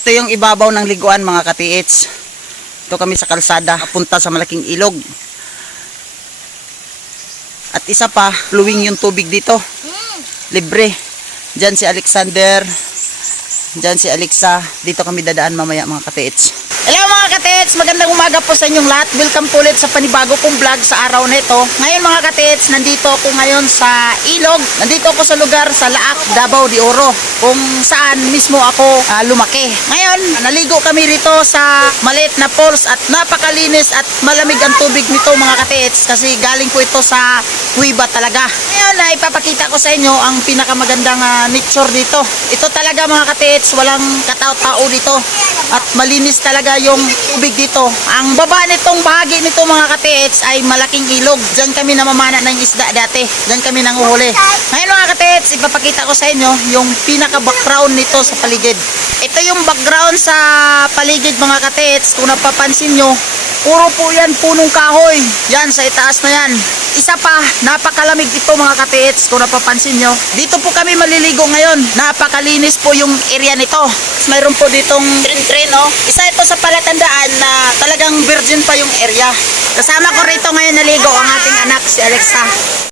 Ito yung ibabaw ng liguan mga katiits. Ito kami sa kalsada, punta sa malaking ilog. At isa pa, flowing yung tubig dito. Libre. Diyan si Alexander. Diyan si Alexa. Dito kami dadaan mamaya mga katiits. Hello mga katiits, magandang umaga po sa inyong lahat. Welcome po ulit sa panibago kong vlog sa araw na ito. Ngayon mga katiits, nandito ako ngayon sa ilog. Nandito ako sa lugar sa Laak, Davao de Oro, kung saan mismo ako lumaki. Ngayon, naligo kami rito sa maliit na falls at napakalinis at malamig ang tubig nito mga katiits kasi galing po ito sa kuweba talaga. Ngayon, ipapakita ko sa inyo ang pinakamagandang nature dito. Ito talaga mga katiits, walang katao-tao dito at malinis talaga yung tubig dito. Ang baba nitong bahagi nito mga katiits ay malaking ilog. Diyan kami namamana ng isda dati. Diyan kami nanguhuli. Ngayon mga katiits, ipapakita ko sa inyo yung pinaka-background nito sa paligid. Ito yung background sa paligid mga katiits. Kung napapansin nyo, puro po yan punong kahoy. Yan sa itaas na yan. Isa pa, napakalamig ito mga katiits. Kung napapansin nyo, dito po kami maliligo ngayon. Napakalinis po yung area nito. Mayroon po ditong tren-tren, oh. Isa ito sa palatandaan na talagang virgin pa yung area. Kasama ko rito ngayon naligo ang ating anak si Alexa.